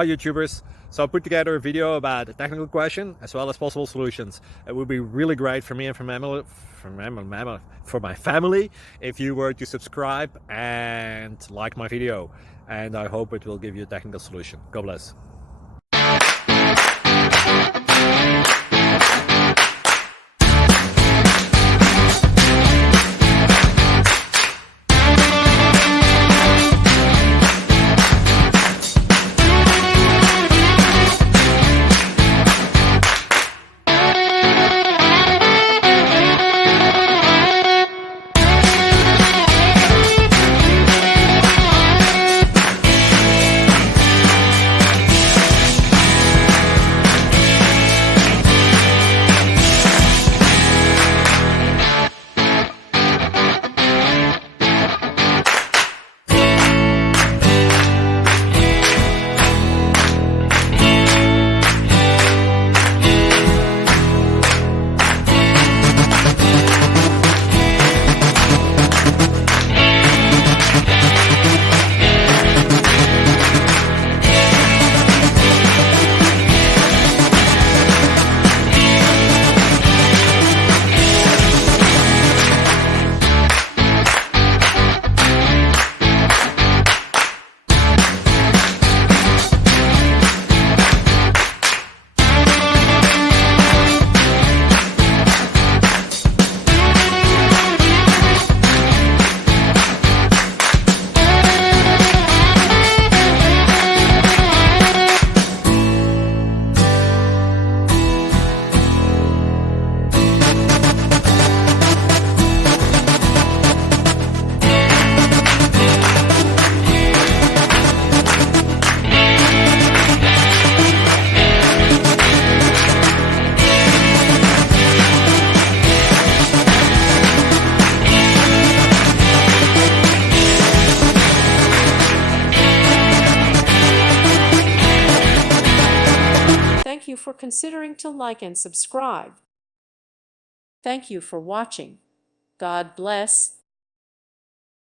Hi YouTubers. So I put together a video about a technical question as well as possible solutions. It would be really great for me and for my family if you were to subscribe and like my video. And I hope it will give you a technical solution. God bless. Thank you for considering to like and subscribe. Thank you for watching. God bless.